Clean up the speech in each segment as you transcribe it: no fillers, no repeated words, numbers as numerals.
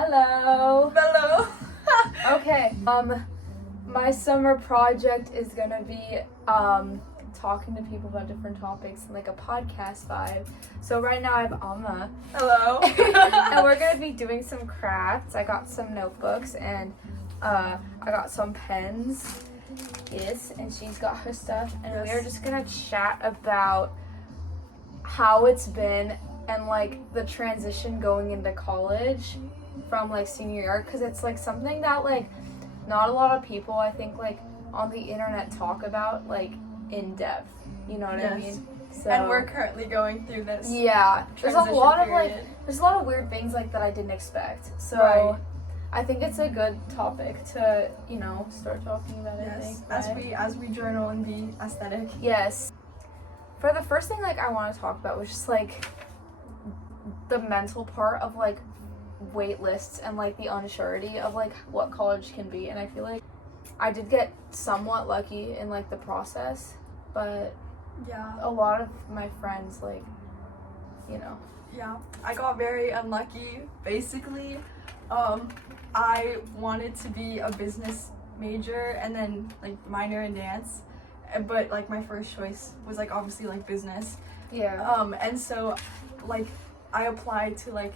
Hello. Hello. Okay. My summer project is gonna be talking to people about different topics and like a podcast vibe. So right now I have Amma. Hello. And we're gonna be doing some crafts. I got some notebooks and I got some pens. Yes, and she's got her stuff, and Yes. we're just gonna chat about how it's been and like the transition going into college from like senior year, because it's like something that like not a lot of people I think like on the internet talk about like in depth. You know what I Yes. mean? So And we're currently going through this. yeah, there's a transition lot of period. there's a lot of weird things like that I didn't expect. So Right. I think it's a good topic to, you know, start talking about. Yes. I think, As right? as we journal and be aesthetic. Yes. For the first thing like I want to talk about was just like the mental part of like wait lists and like the unsurety of like what college can be, and I feel like I did get somewhat lucky in like the process, but Yeah. a lot of my friends like, you know. Yeah. I got very unlucky. Basically, I wanted to be a business major and then like minor in dance, but like my first choice was like obviously like business. Yeah. And so like I applied to like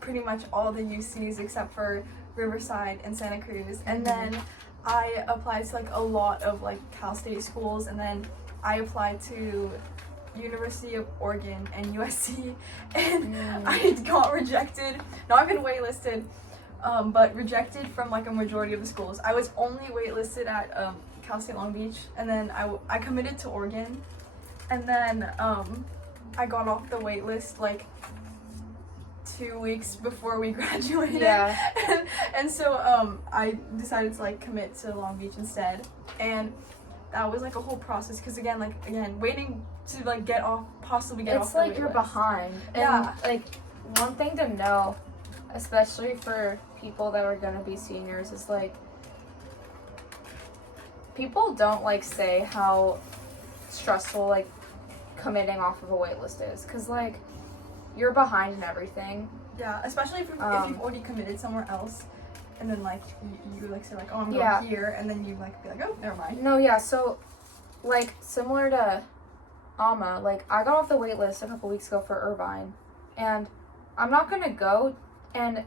pretty much all the UCs except for Riverside and Santa Cruz, and then I applied to like a lot of like Cal State schools, and then I applied to University of Oregon and USC, and I got rejected. No, I've been waitlisted, but rejected from like a majority of the schools. I was only waitlisted at Cal State Long Beach, and then I committed to Oregon, and then I got off the wait list like 2 weeks before we graduated. Yeah. and so I decided to like commit to Long Beach instead, and that was like a whole process because again waiting to like possibly get off It's the like wait you're list. behind. And Yeah. like one thing to know, especially for people that are gonna be seniors, is like people don't like say how stressful like committing off of a wait list is, because like you're behind in everything. Yeah, especially if you've already committed somewhere else, and then like you like say like, oh, I'm going Yeah. here, and then you like be like, oh, never mind. No, yeah, so like similar to Alma, like I got off the wait list a couple weeks ago for Irvine, and I'm not gonna go, and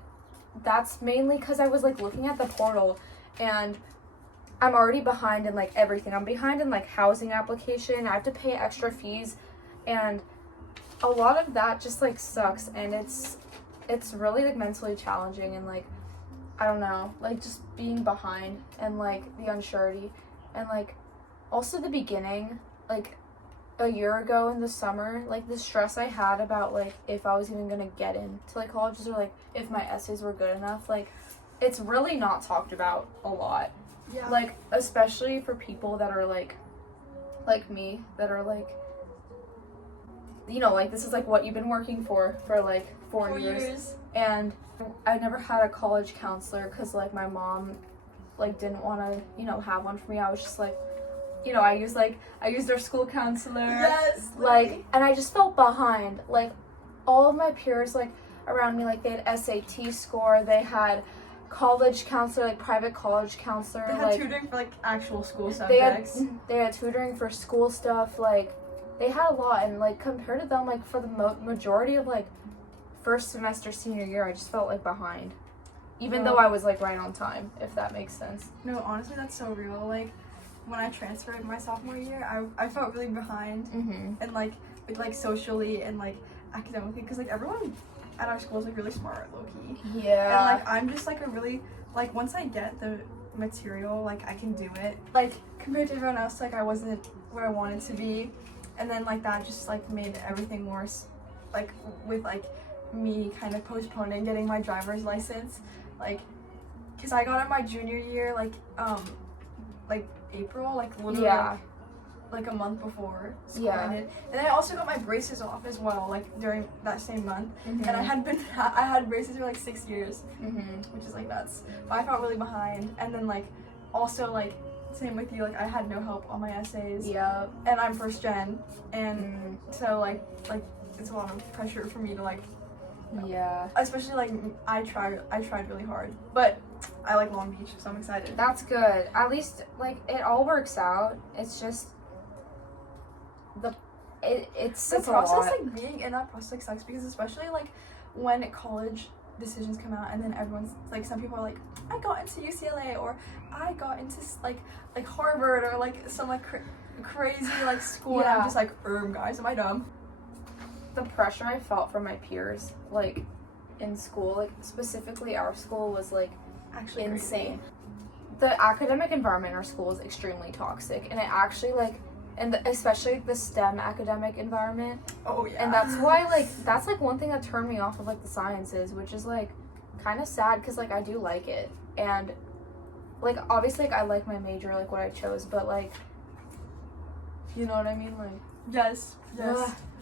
that's mainly because I was like looking at the portal, and I'm already behind in like everything. I'm behind in like housing application. I have to pay extra fees, and a lot of that just like sucks, and it's really like mentally challenging, and like I don't know, like just being behind and like the unsurety, and like also the beginning, like a year ago in the summer, like the stress I had about like if I was even gonna get into like colleges, or like if my essays were good enough, like it's really not talked about a lot. Yeah. Like especially for people that are like me, that are like, you know, like this is like what you've been working for like 4 years. And I never had a college counselor because like my mom like didn't want to, you know, have one for me. I was just like, you know, I used their school counselor. Yes. Like, and I just felt behind. Like all of my peers like around me, like they had SAT score, they had college counselor, like private college counselor. They had like tutoring for like actual school they subjects. had tutoring for school stuff. Like they had a lot, and like compared to them, like for the majority of like first semester senior year, I just felt like behind, even though I was like right on time, if that makes sense. No, honestly, that's so real. Like when I transferred my sophomore year, I felt really behind, and like with like socially and like academically, because like everyone at our school is like really smart, low key. Yeah. And like I'm just like a really like once I get the material, like I can do it. Like compared to everyone else, like I wasn't where I wanted to be, and then like that just like made everything worse. Like with like me kind of postponing getting my driver's license, like because I got it my junior year, like April, like literally like a month before school ended. And then I also got my braces off as well, like during that same month. And I had braces for like 6 years, which is like nuts. But I felt really behind. And then like also like same with you, like I had no help on my essays. Yeah. And I'm first gen, and so like it's a lot of pressure for me to like Yeah. Especially like I tried really hard, but I like Long Beach, so I'm excited. That's good. At least like it all works out. It's just it's The a process, lot. like being in that process, like, sucks because especially like when college decisions come out and then everyone's like, some people are like, I got into UCLA or I got into like Harvard or like some like crazy like school, and I'm just like, guys, am I dumb? The pressure I felt from my peers, like in school, like specifically our school, was like Actually insane. The academic environment in our school is extremely toxic, and it actually like, and especially the STEM academic environment. Oh yeah. And that's why like that's like one thing that turned me off of like the sciences, which is like kind of sad because like I do like it, and like obviously like I like my major, like what I chose, but like, you know what I mean, like Yes.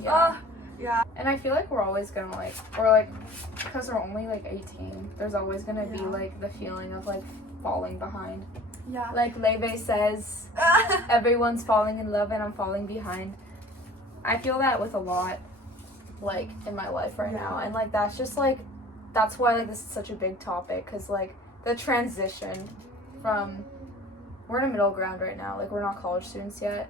yeah. Yeah. And I feel like we're always gonna like, or like, because we're only like 18, there's always gonna be like the feeling of like falling behind. Yeah. Like Leve says, everyone's falling in love and I'm falling behind. I feel that with a lot, like in my life right now, and like that's just like, that's why like this is such a big topic, because like the transition from, we're in a middle ground right now, like we're not college students yet,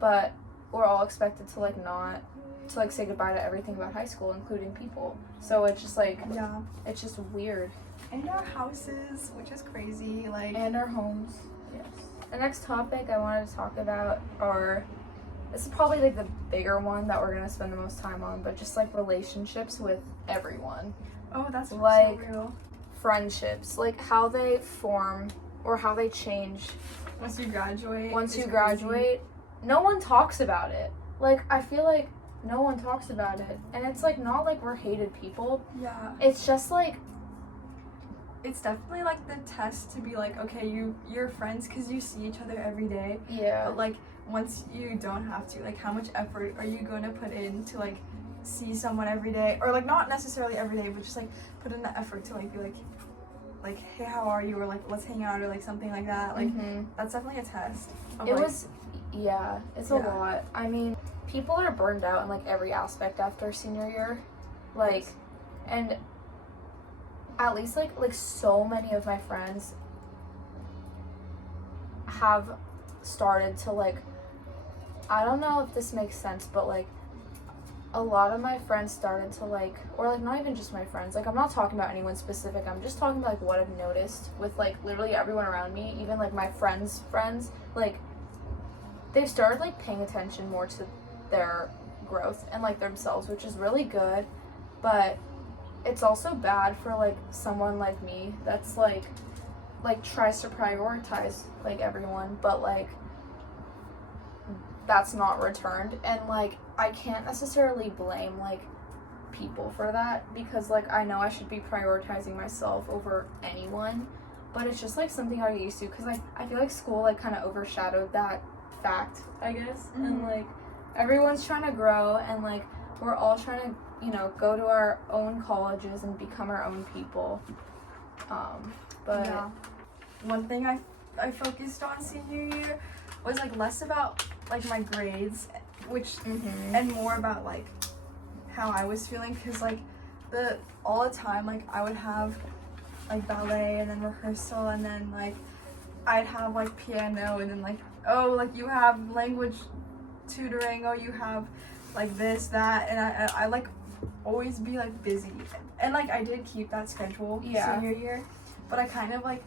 but we're all expected to like not to like say goodbye to everything about high school, including people. So it's just like, it's just weird. And our houses, which is crazy, like, and our homes. Yes. The next topic I wanted to talk about are, this is probably like the bigger one that we're gonna spend the most time on, but just like relationships with everyone. Oh, that's like so real. Friendships, like how they form or how they change once you graduate. Crazy. No one talks about it. Like I feel like no one talks about it, and it's like not like we're hated people. Yeah. It's just like, it's definitely like the test to be like, okay, you're friends because you see each other every day. Yeah. But like once you don't have to, like how much effort are you going to put in to like see someone every day, or like not necessarily every day, but just like put in the effort to like be like hey, how are you, or like let's hang out, or like something like that. Like that's definitely a test. It's a lot. I mean, people are burned out in like every aspect after senior year, like, and at least like so many of my friends have started to like, I don't know if this makes sense, but like a lot of my friends started to like, or like not even just my friends, like I'm not talking about anyone specific, I'm just talking about like what I've noticed with like literally everyone around me, even like my friends, like they've started like paying attention more to their growth and like themselves, which is really good, but it's also bad for like someone like me that's like tries to prioritize like everyone, but like that's not returned, and like I can't necessarily blame like people for that, because like I know I should be prioritizing myself over anyone, but it's just like something I get used to, because like I feel like school like kind of overshadowed that fact, I guess. And like everyone's trying to grow, and like we're all trying to, you know, go to our own colleges and become our own people, but one thing I focused on senior year was like less about like my grades, which and more about like how I was feeling, because like all the time like I would have like ballet and then rehearsal, and then like I'd have like piano, and then like, oh, like you have language tutoring, oh you have like this, that, and I like always be like busy, and like I did keep that schedule senior year, but I kind of like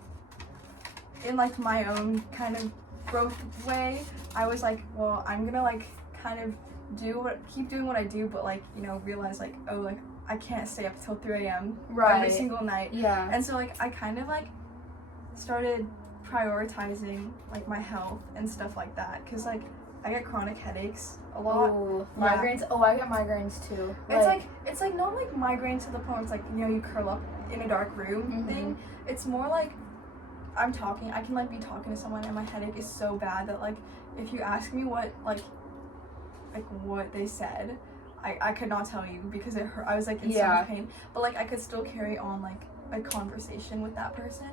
in like my own kind of growth way, I was like, well, I'm gonna like kind of keep doing what I do, but like, you know, realize like, oh, like I can't stay up till 3 a.m. every single night. And so like I kind of like started prioritizing like my health and stuff like that, because like I get chronic headaches a lot. Migraines. Oh, I get migraines too. It's like not like migraine to the point where it's like, you know, you curl up in a dark room thing. It's more like I can like be talking to someone and my headache is so bad that like if you ask me what like what they said, I could not tell you because it hurt. I was like in so much pain, but like I could still carry on like a conversation with that person.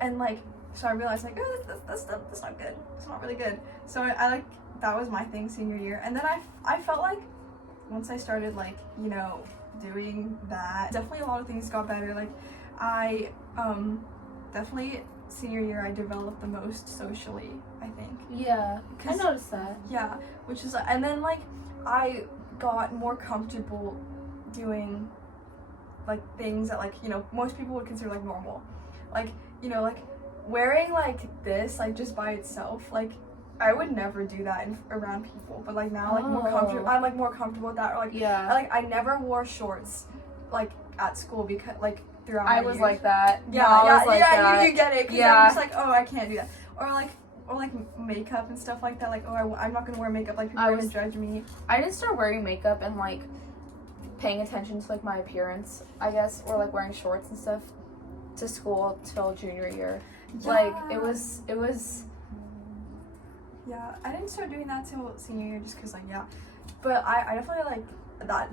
And like, so I realized like, oh, that's not good. It's not really good. So I like, that was my thing senior year. And then I felt like once I started like, you know, doing that, definitely a lot of things got better. Like I definitely senior year I developed the most socially, I think. Yeah, I noticed that. Yeah, which is, and then like I got more comfortable doing like things that like, you know, most people would consider like normal, like, you know, like wearing like this like just by itself, like I would never do that around people, but like now like more comfortable, I'm like more comfortable with that. Or like, yeah, I never wore shorts like at school because like throughout I my was years. like that. Yeah, no, I yeah, was like yeah, that. You get it. 'Cause Yeah. I'm just like, oh, I can't do that. Or like makeup and stuff like that. Like, oh, I'm not gonna wear makeup. Like, people are gonna judge me. I didn't start wearing makeup and like paying attention to like my appearance, I guess, or like wearing shorts and stuff to school till junior year. Yeah. Like it was. Yeah, I didn't start doing that till senior year just because like, yeah. But I definitely like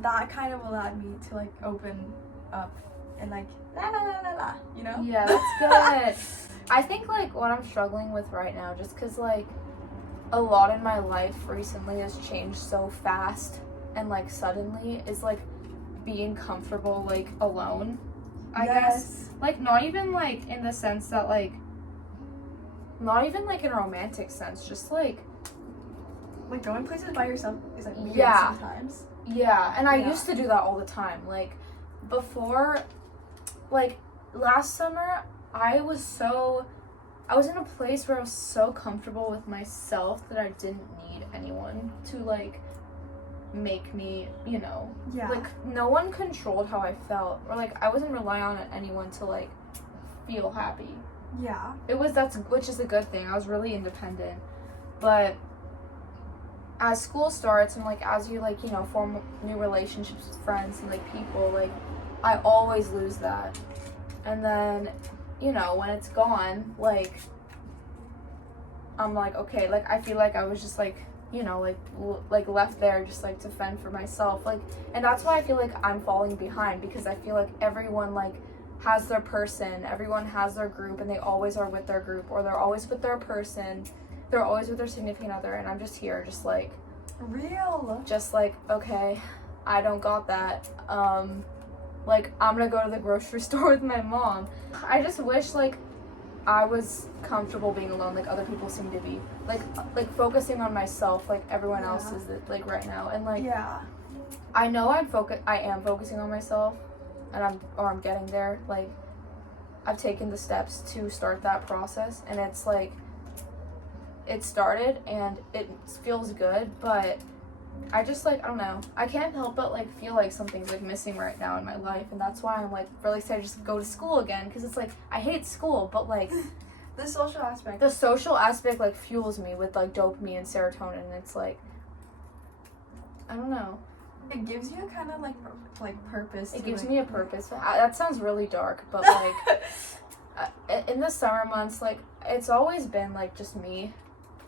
that kind of allowed me to like open up and like la, you know? Yeah, that's good. I think like what I'm struggling with right now, just because like a lot in my life recently has changed so fast and like suddenly, is like being comfortable like alone, I guess. Like not even like in the sense that like, not even like in a romantic sense, just like going places by yourself is like weird sometimes. Yeah, and I used to do that all the time. Like before, like last summer, I was in a place where I was so comfortable with myself that I didn't need anyone to like make me, you know, like no one controlled how I felt, or like I wasn't relying on anyone to like feel happy. Yeah. Which is a good thing. I was really independent. But as school starts and like as you like, you know, form new relationships with friends and like people, like I always lose that. And then, you know, when it's gone, like I'm like, okay, like I feel like I was just like, you know, like left there just like to fend for myself. Like, and that's why I feel like I'm falling behind, because I feel like everyone like has their person, everyone has their group, and they always are with their group, or they're always with their person, they're always with their significant other, and I'm just here just like okay, I don't got that. Like I'm gonna go to the grocery store with my mom. I just wish like I was comfortable being alone like other people seem to be, like focusing on myself like everyone else is like right now. And like I know I am focusing on myself, and I'm getting there. Like I've taken the steps to start that process, and it's like it started and it feels good, but I just like, I don't know, I can't help but like feel like something's like missing right now in my life, and that's why I'm like really excited to just go to school again, because it's like I hate school, but like the social aspect like fuels me with like dopamine and serotonin, and it's like I don't know. It gives you a kind of like purpose. It gives me a purpose. That sounds really dark, but like in the summer months, like it's always been like just me,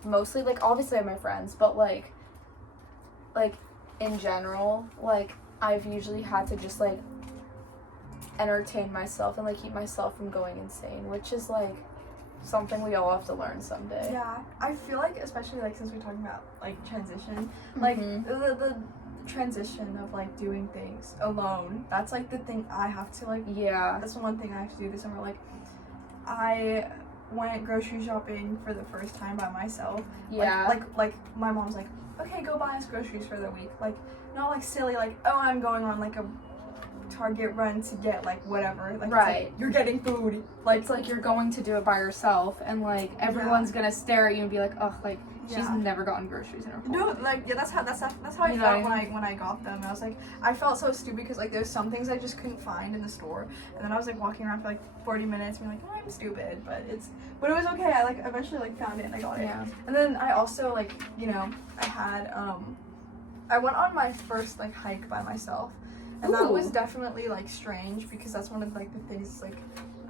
mostly. Like obviously I have my friends, but like in general, like I've usually had to just like entertain myself and like keep myself from going insane, which is like something we all have to learn someday. Yeah, I feel like, especially like since we're talking about like transition, like the transition of like doing things alone, that's like the thing I have to like, that's the one thing I have to do this summer. Like I went grocery shopping for the first time by myself. Like my mom's like, okay, go buy us groceries for the week. Like not like silly like, oh, I'm going on like a Target run to get like whatever, like, like you're getting food, like it's like you're going to do it by yourself, and like everyone's gonna stare at you and be like, oh, like she's never gotten groceries in her whole life. No, like that's how I felt when I got them. And I was like, I felt so stupid because like there's some things I just couldn't find in the store, and then I was like walking around for like 40 minutes being like, oh, I'm stupid, but it was okay. I like eventually like found it and I got it. And then I also like, you know, I went on my first like hike by myself. And that was definitely like strange, because that's one of like the things like,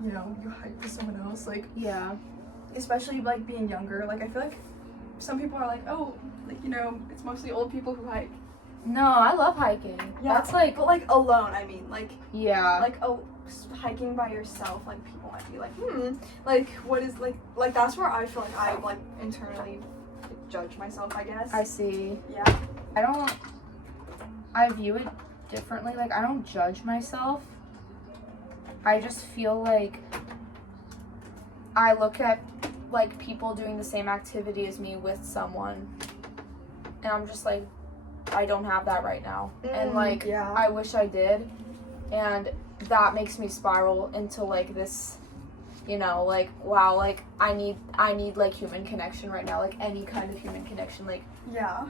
you know, you hike with someone else, like especially like being younger. Like I feel like some people are like, oh, like, you know, it's mostly old people who hike. No, I love hiking. That's like, but like alone, I mean, like like hiking by yourself, like people might be like, like what is like that's where I feel like I like internally judge myself, I guess. I see. Yeah. I view it differently. Like, I don't judge myself. I just feel like I look at, like, people doing the same activity as me with someone, and I'm just like, I don't have that right now. And, like, yeah. I wish I did. And that makes me spiral into, like, this, you know, like, wow, like, I need, like, human connection right now. Like, any kind of human connection. Like, Yeah.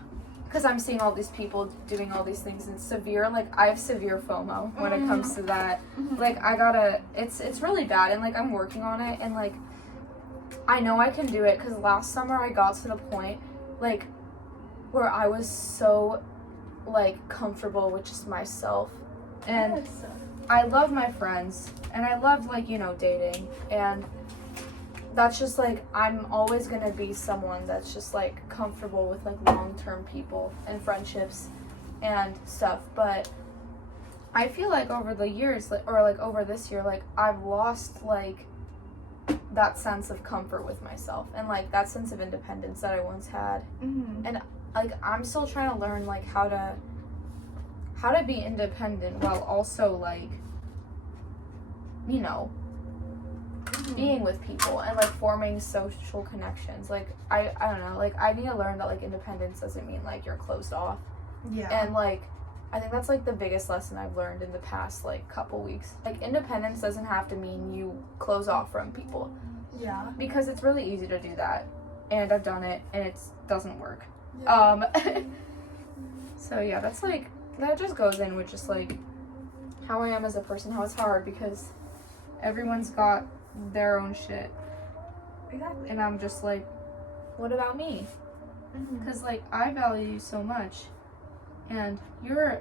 because I'm seeing all these people doing all these things, and severe, like, I have severe FOMO when it comes to that. Like, I gotta, it's really bad, and, like, I'm working on it, and, like, I know I can do it, because last summer I got to the point, like, where I was so, like, comfortable with just myself, and Yes. I love my friends, and I love, like, you know, dating, and that's just, like, I'm always gonna be someone that's just, like, comfortable with, like, long-term people and friendships and stuff, but I feel like over the years, like, or, like, over this year, like, I've lost, like, that sense of comfort with myself, and, like, that sense of independence that I once had, and, like, I'm still trying to learn, like, how to be independent while also, like, you know, being with people and, like, forming social connections. Like, I don't know, like, I need to learn that, like, independence doesn't mean, like, you're closed off. Yeah. And, like, I think that's, like, the biggest lesson I've learned in the past, like, couple weeks. Like, independence doesn't have to mean you close off from people. Yeah. Because it's really easy to do that. And I've done it, and it doesn't work. Yeah. So, yeah, that's, like, that just goes in with just, like, how I am as a person, how it's hard, because everyone's got their own shit. Exactly. And I'm just like, what about me? Because, like, I value you so much, and you're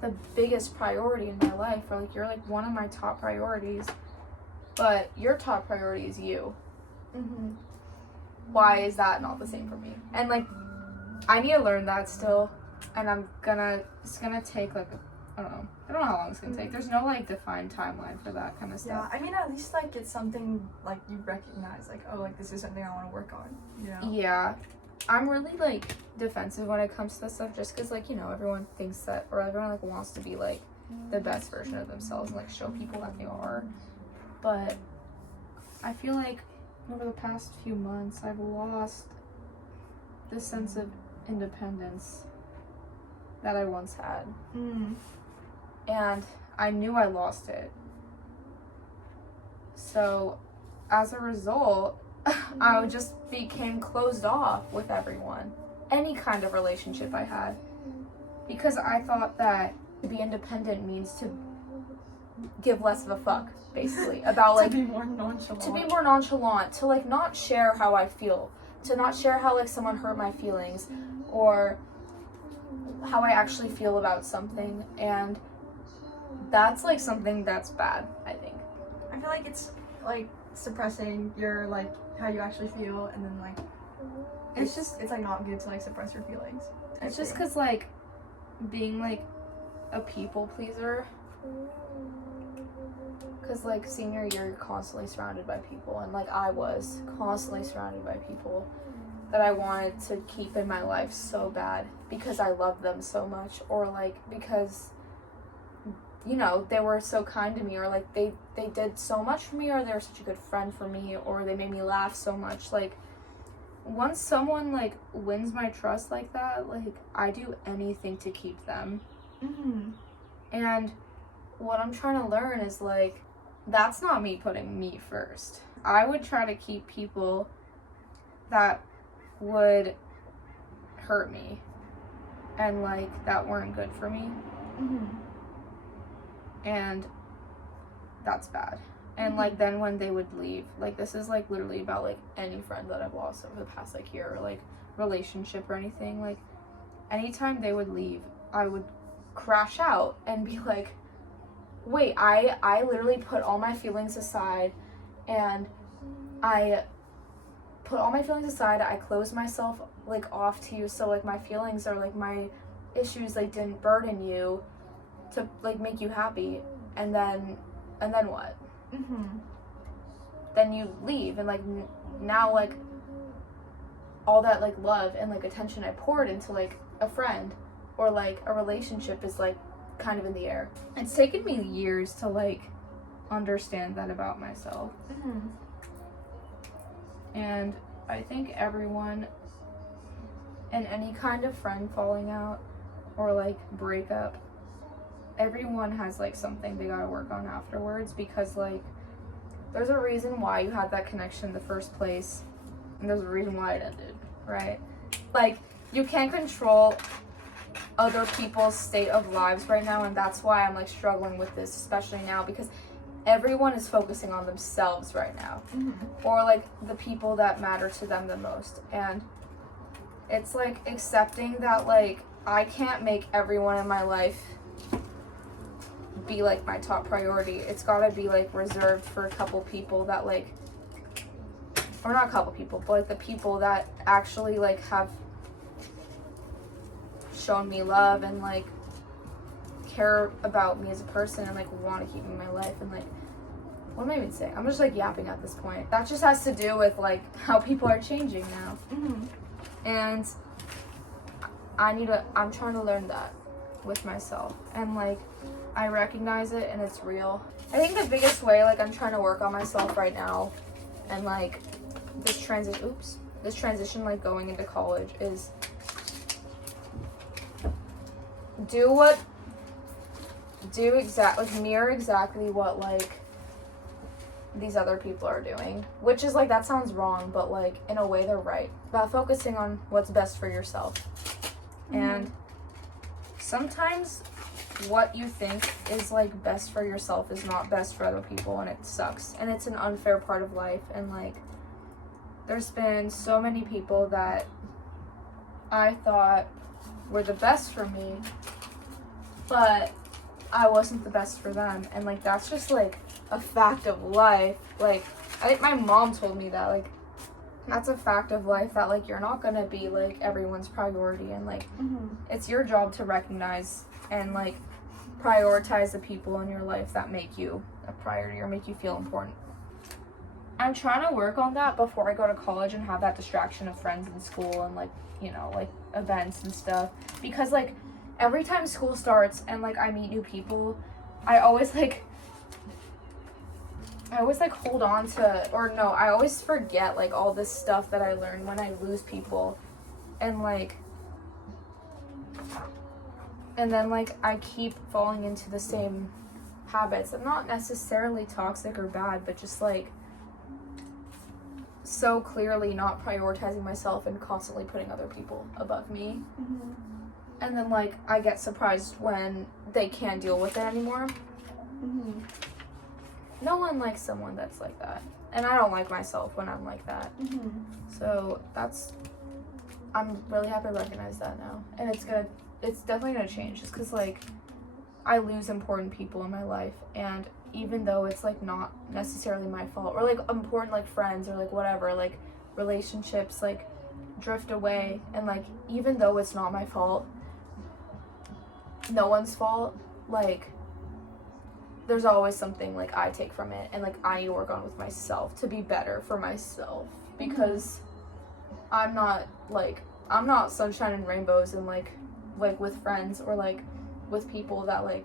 the biggest priority in my life, or, like, you're, like, one of my top priorities, but your top priority is you. Why is that not the same for me? And, like, I need to learn that still, and it's gonna take, like, I don't know how long it's gonna take. There's no, like, defined timeline for that kind of stuff. Yeah, I mean, at least, like, it's something, like, you recognize, like, oh, like, this is something I want to work on, you know? Yeah. I'm really, like, defensive when it comes to this stuff, just because, like, you know, everyone thinks that, or everyone, like, wants to be, like, the best version of themselves and, like, show people that they are. But I feel like over the past few months, I've lost the sense of independence that I once had. And I knew I lost it. So, as a result, I just became closed off with everyone. Any kind of relationship I had. Because I thought that to be independent means to give less of a fuck, basically. About, like, to be more nonchalant. To, like, not share how I feel. To not share how, like, someone hurt my feelings. Or how I actually feel about something. And that's, like, something that's bad, I think. I feel like it's, like, suppressing your, like, how you actually feel, and then, like, it's like, not good to, like, suppress your feelings. It's just because, like, being, like, a people pleaser, because, like, senior year, you're constantly surrounded by people, and, like, I was constantly surrounded by people that I wanted to keep in my life so bad, because I loved them so much, or, like, because, you know, they were so kind to me, or, like, they did so much for me, or they were such a good friend for me, or they made me laugh so much. Like, once someone, like, wins my trust like that, like, I do anything to keep them. And what I'm trying to learn is, like, that's not me putting me first. I would try to keep people that would hurt me and, like, that weren't good for me. And that's bad. And, like, then when they would leave, like, this is, like, literally about, like, any friend that I've lost over the past, like, year, or, like, relationship or anything. Like, anytime they would leave, I would crash out and be like, wait, I literally put all my feelings aside, and I closed myself, like, off to you, so, like, my feelings, or, like, my issues, like, didn't burden you to, like, make you happy, and then what? Then you leave, and, like, now, like, all that, like, love and, like, attention I poured into, like, a friend or, like, a relationship is, like, kind of in the air. It's taken me years to like understand that about myself. Mm-hmm. And I think everyone in any kind of friend falling out or like breakup, everyone has like something they gotta work on afterwards, because like there's a reason why you had that connection in the first place, and there's a reason why it ended, right? Like, you can't control other people's state of lives right now, and that's why I'm like struggling with this, especially now, because everyone is focusing on themselves right now, or like the people that matter to them the most. And it's like accepting that like I can't make everyone in my life be like my top priority. It's gotta be like reserved for a couple people that like, or not a couple people, but like the people that actually like have shown me love and like care about me as a person and like want to keep me in my life. And like, what am I even saying? I'm just like yapping at this point. That just has to do with like how people are changing now. And I'm trying to learn that with myself, and like I recognize it and it's real. I think the biggest way like I'm trying to work on myself right now, and like this transition like going into college, is mirror exactly what like these other people are doing, which is like, that sounds wrong, but like in a way they're right, about focusing on what's best for yourself. And sometimes what you think is like best for yourself is not best for other people, and it sucks, and it's an unfair part of life. And like, there's been so many people that I thought were the best for me, but I wasn't the best for them, and like that's just like a fact of life. Like, I think my mom told me that, like, that's a fact of life, that like you're not gonna be like everyone's priority, and like it's your job to recognize and like prioritize the people in your life that make you a priority or make you feel important. I'm trying to work on that before I go to college and have that distraction of friends in school and like, you know, like events and stuff, because like every time school starts and like I meet new people, I always hold on to, or no, I always forget like all this stuff that I learned when I lose people, and like, and then like I keep falling into the same habits. I'm not necessarily toxic or bad, but just like so clearly not prioritizing myself and constantly putting other people above me. And then like I get surprised when they can't deal with it anymore. No one likes someone that's like that, and I don't like myself when I'm like that. So I'm really happy to recognize that now, and it's definitely gonna change, just because like I lose important people in my life, and even though it's like not necessarily my fault, or like important like friends or like whatever, like relationships like drift away, and like even though it's not my fault, no one's fault, like there's always something like I take from it, and like I need to work on with myself to be better for myself, because I'm not sunshine and rainbows and like with friends or like with people that like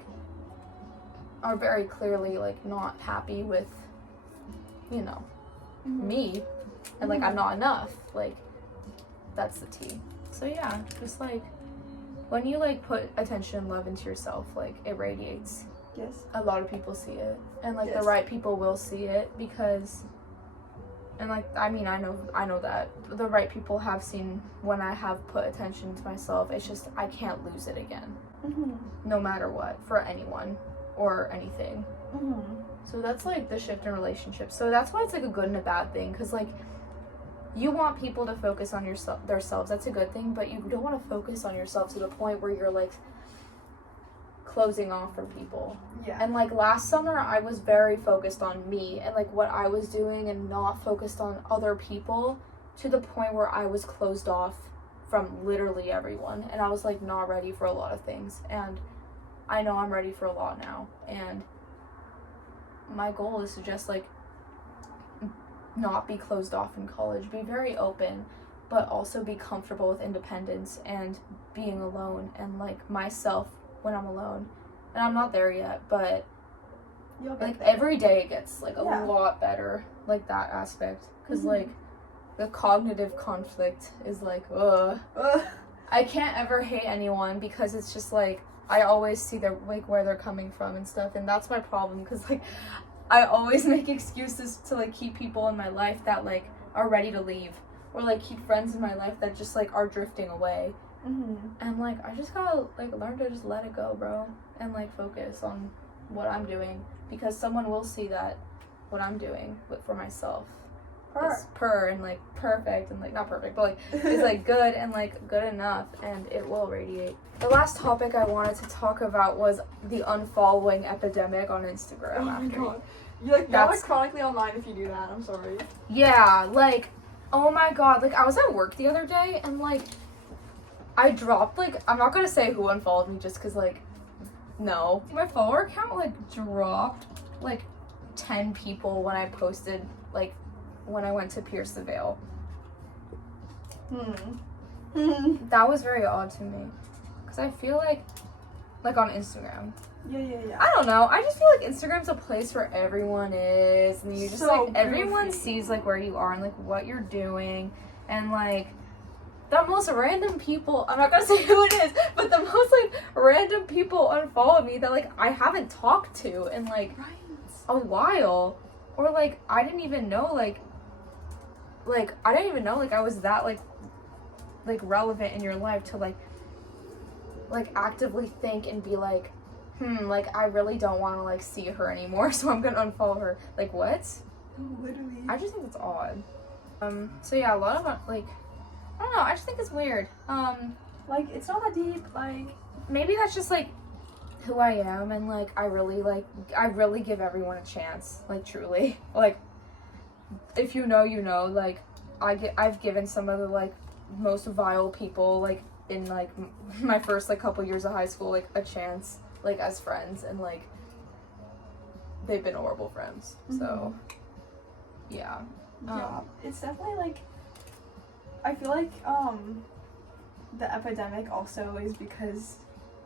are very clearly like not happy with, you know, me, and like I'm not enough. Like, that's the tea. So yeah, just like when you like put attention and love into yourself, like it radiates. Yes. A lot of people see it, and like Yes. the right people will see it, because, and like I mean I know that the right people have seen when I have put attention to myself. It's just I can't lose it again, no matter what, for anyone or anything. So that's like the shift in relationships. So that's why it's like a good and a bad thing, because like you want people to focus on themselves. That's a good thing, but you don't want to focus on yourself to the point where you're like closing off from people. Yeah. And like last summer I was very focused on me and like what I was doing, and not focused on other people, to the point where I was closed off from literally everyone, and I was like not ready for a lot of things. And I know I'm ready for a lot now, and my goal is to just like not be closed off in college, be very open, but also be comfortable with independence and being alone, and like myself when I'm alone, And I'm not there yet, but You'll get like there. every day it gets like a Yeah. lot better, like that aspect, because Mhm. like the cognitive conflict is like Ugh. I can't ever hate anyone because it's just like I always see their like where they're coming from and stuff, and that's my problem, because like I always make excuses to like keep people in my life that like are ready to leave, or like keep friends in my life that just like are drifting away. And like I just gotta like learn to just let it go, bro, and like focus on what I'm doing, because someone will see that what I'm doing for myself is and like perfect, and like not perfect, but like it's like good and like good enough, and it will radiate. The last topic I wanted to talk about was the unfollowing epidemic on Instagram. Oh my after. god. You're like, y'all are chronically online if you do that. I'm sorry. Yeah, like, oh my god, like I was at work the other day and like I dropped like, I'm not gonna say who unfollowed me just cause like, no. My follower count like dropped like 10 people when I posted like when I went to Pierce the Veil. That was very odd to me, cause I feel like on Instagram. Yeah. I don't know. I just feel like Instagram's a place where everyone is, and you just So like everyone goofy. sees like where you are and like what you're doing, and like the most random people. I'm not gonna say who it is, but the most like random people unfollow me that like I haven't talked to in like a while, or like I didn't even know like I didn't even know like I was that like relevant in your life to like actively think and be like, like I really don't want to like see her anymore, so I'm gonna unfollow her. Like what? Literally. I just think it's odd. So yeah, a lot of like, I don't know. I just think it's weird. Like it's not that deep. Like Maybe that's just like who I am, and like I really give everyone a chance. Like truly, like if you know, you know. Like I've given some of the like most vile people like in like my first like couple years of high school like a chance like as friends, and like they've been horrible friends. So yeah. yeah, it's definitely like I feel like the epidemic also is because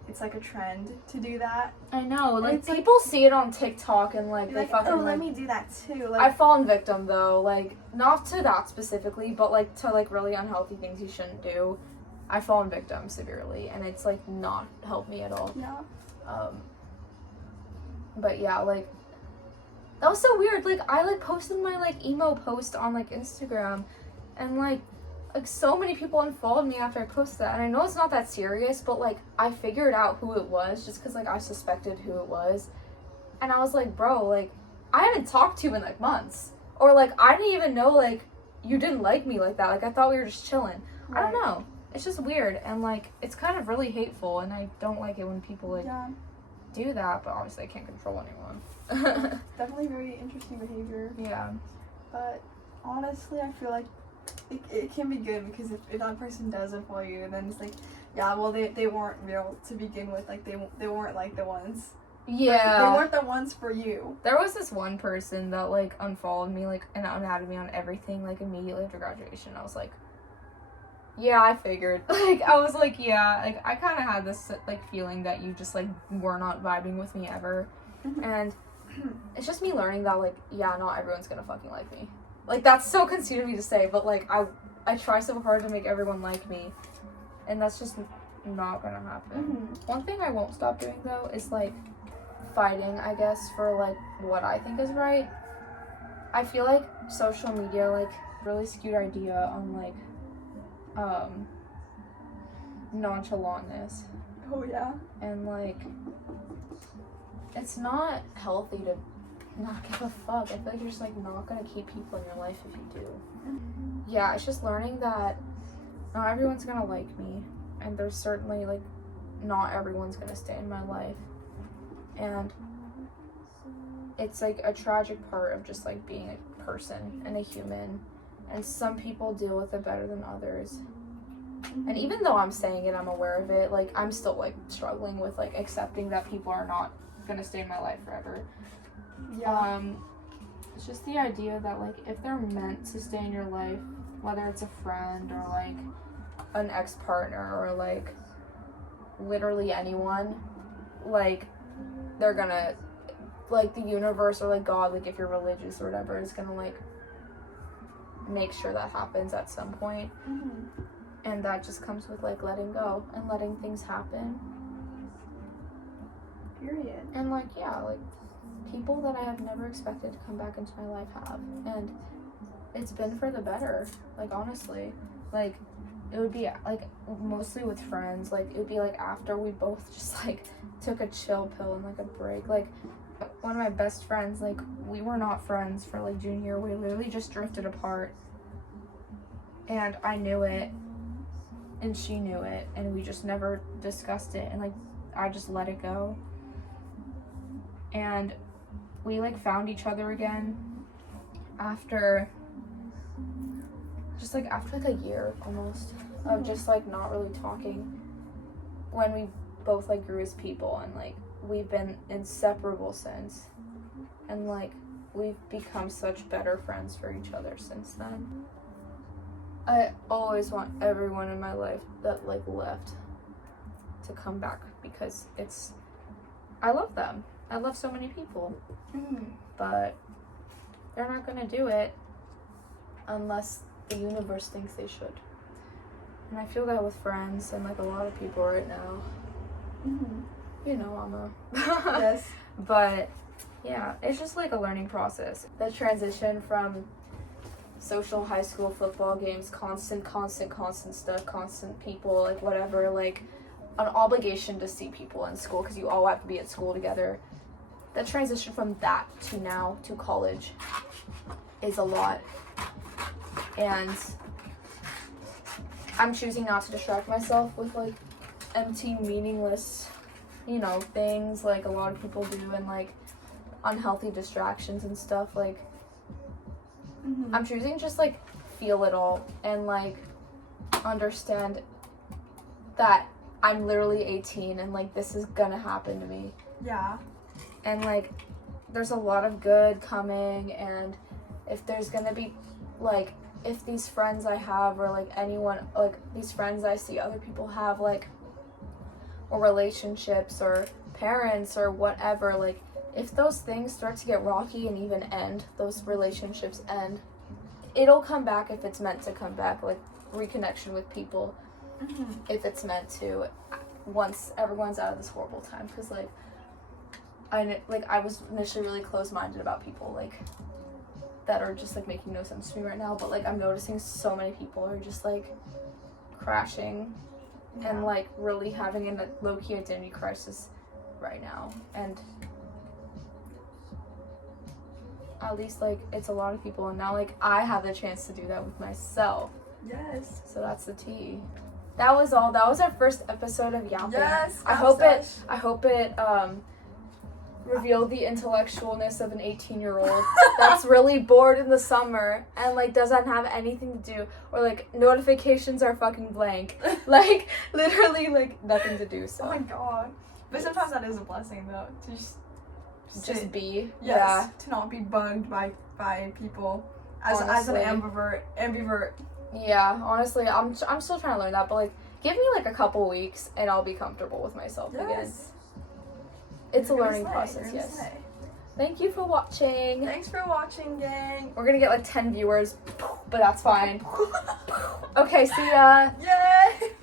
it's like a trend to do that. I know, like it's, like- people see it on TikTok and like You're they like, fucking oh, like, let me do that too. Like I've fallen victim though, like not to that specifically, but like to like really unhealthy things you shouldn't do. I've fallen victim severely, and it's like not helped me at all. yeah. But yeah, like that was so weird. Like I like posted my like emo post on like Instagram, and like so many people unfollowed me after I posted that. And I know it's not that serious, but like I figured out who it was just because like I suspected who it was, and I was like, bro, like I haven't talked to you in like months, or like I didn't even know like you didn't like me like that. Like I thought we were just chilling. I don't know. It's just weird, and like it's kind of really hateful, and I don't like it when people like do that. But obviously I can't control anyone. Definitely very interesting behavior. Yeah. But honestly, I feel like it can be good, because if that person does unfollow you, then it's like, yeah, well, they weren't real to begin with. Like, they weren't, like, the ones. Yeah. They weren't the ones for you. There was this one person that, like, unfollowed me, like, and unadded me on everything, like, immediately after graduation. I was like, yeah, I figured. Like, I was like, yeah. Like, I kind of had this, like, feeling that you just, like, were not vibing with me ever. And it's just me learning that, like, yeah, not everyone's gonna fucking like me. Like, that's so conceited of me to say, but, like, I try so hard to make everyone like me, and that's just not gonna happen. One thing I won't stop doing, though, is, like, fighting, I guess, for, like, what I think is right. I feel like social media, like, really skewed idea on, like, nonchalantness. Oh, yeah. And, like, it's not healthy to not give a fuck. I feel like you're just like not gonna keep people in your life if you do. Yeah, it's just learning that not everyone's gonna like me, and there's certainly like not everyone's gonna stay in my life, and it's like a tragic part of just like being a person and a human, and some people deal with it better than others. And even though I'm saying it, I'm aware of it, like I'm still like struggling with like accepting that people are not gonna stay in my life forever. Yeah. It's just the idea that like if they're meant to stay in your life, whether it's a friend or like an ex-partner or like literally anyone, like they're gonna, like, the universe or, like, God, like, if you're religious or whatever, is gonna, like, make sure that happens at some point. And that just comes with, like, letting go and letting things happen. Period. And, like, yeah, like, people that I have never expected to come back into my life have. And it's been for the better, like, honestly. Like, it would be, like, mostly with friends. Like, it would be, like, after we both just, like, took a chill pill and, like, a break. Like, one of my best friends, like, we were not friends for, like, junior year. We literally just drifted apart. And I knew it. And she knew it. And we just never discussed it. And, like, I just let it go. And we, like, found each other again after like a year almost of just, like, not really talking, when we both, like, grew as people, and, like, we've been inseparable since, and, like, we've become such better friends for each other since then. I always want everyone in my life that, like, left to come back, because I love them. I love so many people, but they're not gonna do it unless the universe thinks they should. And I feel that with friends and, like, a lot of people right now. You know, Amma. Yes. But yeah, it's just, like, a learning process. The transition from social high school football games, constant stuff, constant people, like, whatever, like, an obligation to see people in school because you all have to be at school together. The transition from that to now to college is a lot. And I'm choosing not to distract myself with, like, empty, meaningless, you know, things like a lot of people do, and, like, unhealthy distractions and stuff. Like, I'm choosing just, like, feel it all and, like, understand that I'm literally 18 and, like, this is gonna happen to me. Yeah. And, like, there's a lot of good coming, and if there's gonna be, like, if these friends I have, or, like, anyone, like, these friends I see other people have, like, or relationships or parents or whatever, like, if those things start to get rocky and even end, those relationships end, it'll come back if it's meant to come back, like, reconnection with people, if it's meant to, once everyone's out of this horrible time, because, like, I was initially really close-minded about people, like, that are just, like, making no sense to me right now, but, like, I'm noticing so many people are just, like, crashing and, like, really having a low-key identity crisis right now, and at least, like, it's a lot of people, and now, like, I have the chance to do that with myself. Yes. So that's the tea. That was all. That was our first episode of Yapping. Yes. I hope it revealed the intellectualness of an 18-year-old that's really bored in the summer and, like, doesn't have anything to do, or, like, notifications are fucking blank. Like, literally, like, nothing to do, so. Oh my god. But sometimes that is a blessing, though, to just be. Yes, Yeah. to not be bugged by people as an Honestly. ambivert. Yeah, honestly, I'm still trying to learn that, but, like, give me, like, a couple weeks and I'll be comfortable with myself again. It's a learning process, yes. Thank you for watching. Thanks for watching, gang. We're gonna get, like, 10 viewers, but that's fine. Okay, see ya. Yay!